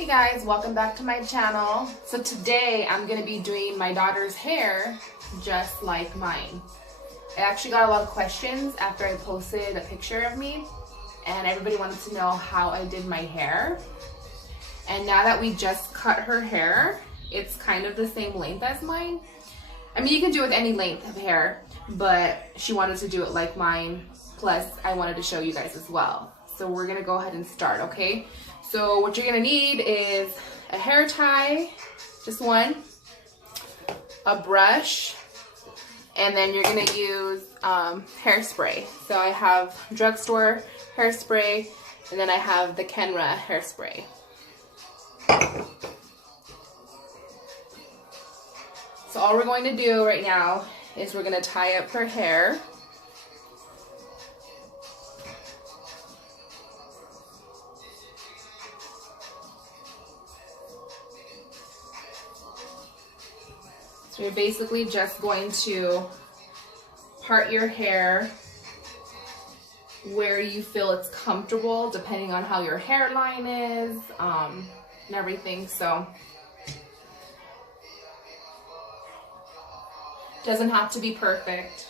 Hey guys, welcome back to my channel. So today I'm going to be doing my daughter's hair just like mine. I actually got a lot of questions after I posted a picture of me, and everybody wanted to know how I did my hair. And now that we just cut her hair, it's kind of the same length as mine. I mean, you can do it with any length of hair, but she wanted to do it like mine. Plus, I wanted to show you guys as well. So we're gonna go ahead and start, okay? So what you're gonna need is a hair tie, just one, a brush, and then you're gonna use hairspray. So I have drugstore hairspray, and then I have the Kenra hairspray. So all we're going to do right now is we're gonna tie up her hair. So you're basically just going to part your hair where you feel it's comfortable, depending on how your hairline is and everything. So doesn't have to be perfect.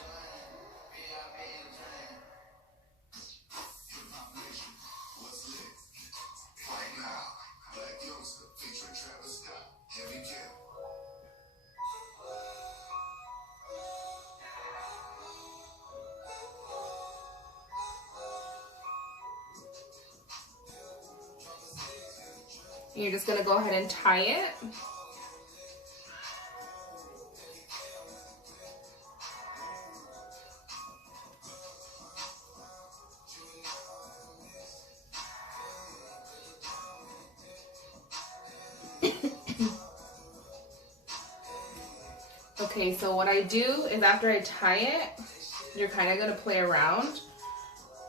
You're just gonna go ahead and tie it. Okay, so what I do is after I tie it, you're kind of gonna play around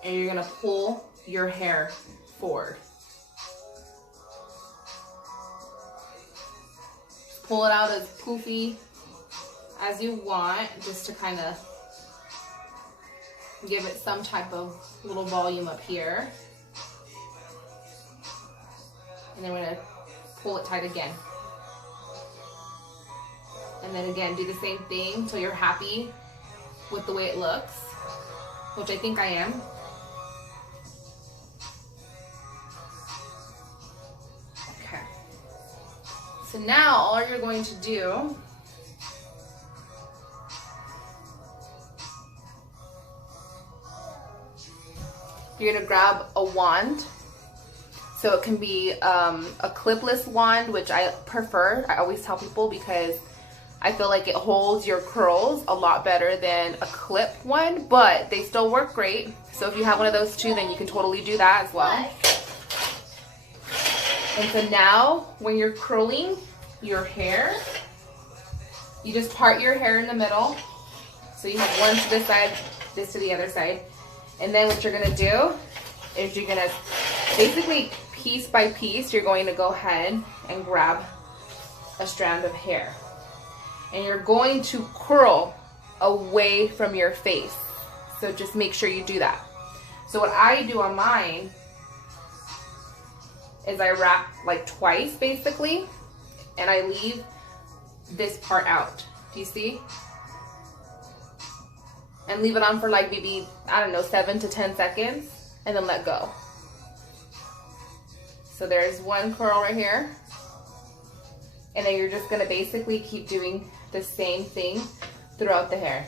and you're gonna pull your hair forward. Pull it out as poofy as you want, just to kind of give it some type of little volume up here. And then we're gonna pull it tight again. And then again, do the same thing until you're happy with the way it looks, which I think I am. Okay. So now all you're going to do you're gonna grab a wand. So it can be a clipless wand, which I prefer. I always tell people because I feel like it holds your curls a lot better than a clip one, but they still work great. So if you have one of those too, then you can totally do that as well. And so now when you're curling your hair, you just part your hair in the middle. So you have one to this side, this to the other side. And then what you're gonna do is you're gonna basically piece by piece, you're going to go ahead and grab a strand of hair. And you're going to curl away from your face. So just make sure you do that. So what I do on mine is I wrap like twice basically, and I leave this part out. Do you see? And leave it on for like maybe, I don't know, 7 to 10 seconds, and then let go. So there's one curl right here. And then you're just gonna basically keep doing the same thing throughout the hair.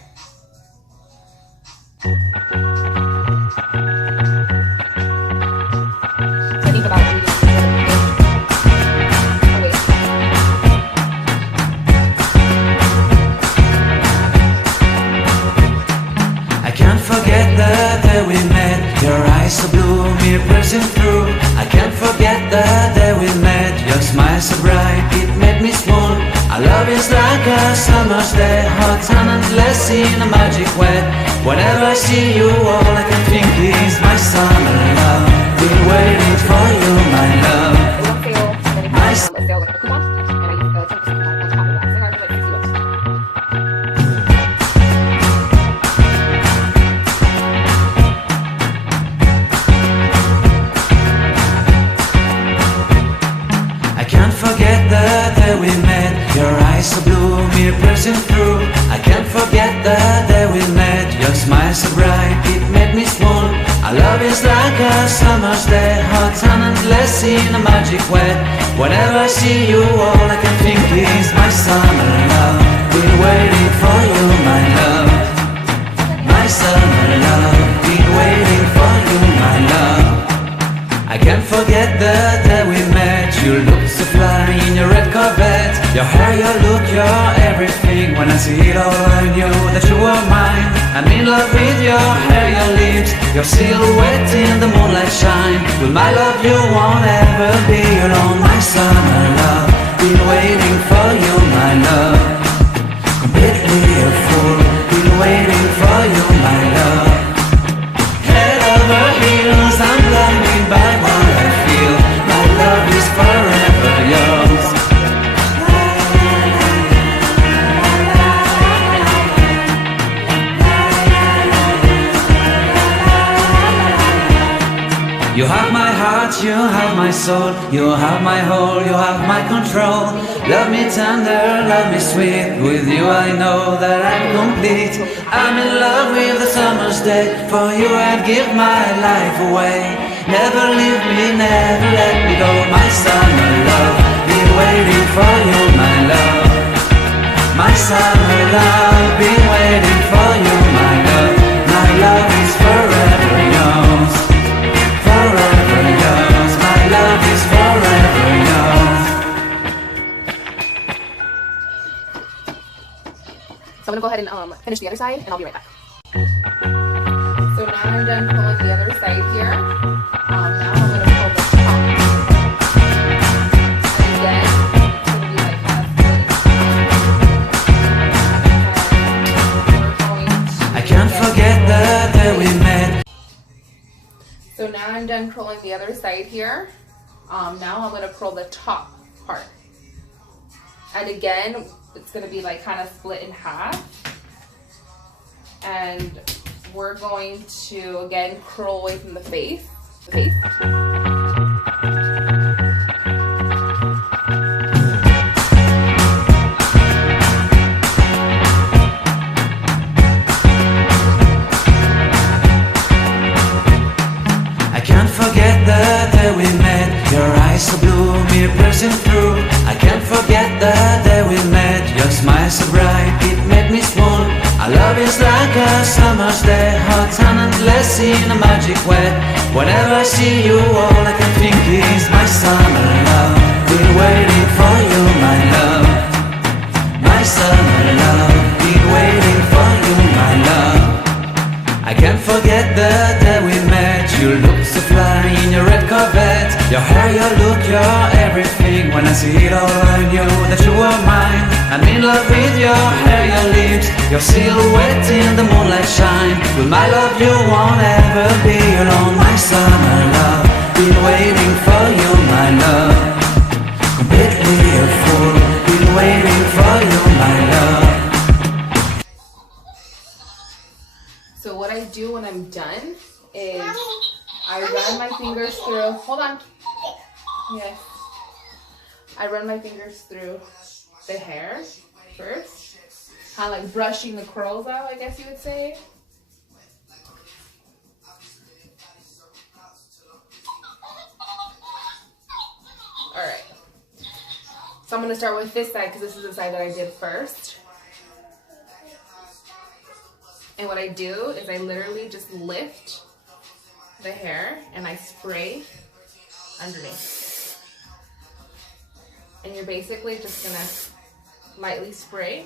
I can't forget the day we met. Your eyes so blue, me pressing through. I can't forget the day we met. Your smile so bright, it made me swoon. Our love is like a summer's day, hot and endless in a magic way. Whenever I see you, all I can think is my summer love. Been waiting for you, my love. day we met. Your eyes so blue, me piercing through. I can't forget the day we met. Your smile so bright, it made me swoon. Our love is like a summer's day, hot and endless in a magic way. Whenever I see you, all I can think is my summer love. Been waiting for you, my love. My summer love. Been waiting for you, my love. I can't forget the day we met. You look so fly in your red Corvette. Your hair, your look, your everything. When I see it all, I knew that you were mine. I'm in love with your hair, your lips, your silhouette in the moonlight shine. With my love you won't ever be alone. My summer love, been waiting for you, my love. Completely a fool, been waiting for you, my love. Head over heels, I'm blinded by what I feel. My love is forever yours. You have my heart, you have my soul, you have my whole, you have my control. Love me tender, love me sweet, with you I know that I'm complete. I'm in love with the summer's day, for you I'd give my life away. Never leave me, never let me go, my summer love. Been waiting for you, my love. My summer love, been waiting for you, my love. My love is forever yours. Forever yours, my love is forever yours. So I'm gonna go ahead and finish the other side, and I'll be right back. So now I'm done pulling the other side here. Now I'm gonna pull the top. And again, it's gonna be like half I can't forget the day we met. So now I'm done curling the other side here. Now I'm gonna curl the top part. And again, it's gonna be like kind of split in half. And we're going to, again, curl away from the face. I can't forget the day we met. Your eyes so blue, me piercing through. I can't forget the day we met. Your smile so bright, it made me swoon. Our love is like a summer's day, hot and endless in a magic way. Whenever I see you, all I can think is my summer love. Been waiting for you, my love. My summer love, been waiting for you, my love. I can't forget the day we met. You look so fly in your red Corvette. Your hair, your look, your everything. When I see it all, I knew that you were mine. I'm in love with your hair, your lips, your silhouette in the moonlight shine. With my love you won't ever be alone. My summer love, been waiting for you, my love. Completely a fool, been waiting for you, my love. So what I do when I'm done is I run my fingers through, hold on. Yes. I run my fingers through the hair first. Kind of like brushing the curls out, I guess you would say. Alright. So I'm going to start with this side because this is the side that I did first. And what I do is I literally just lift the hair and I spray underneath. And you're basically just gonna lightly spray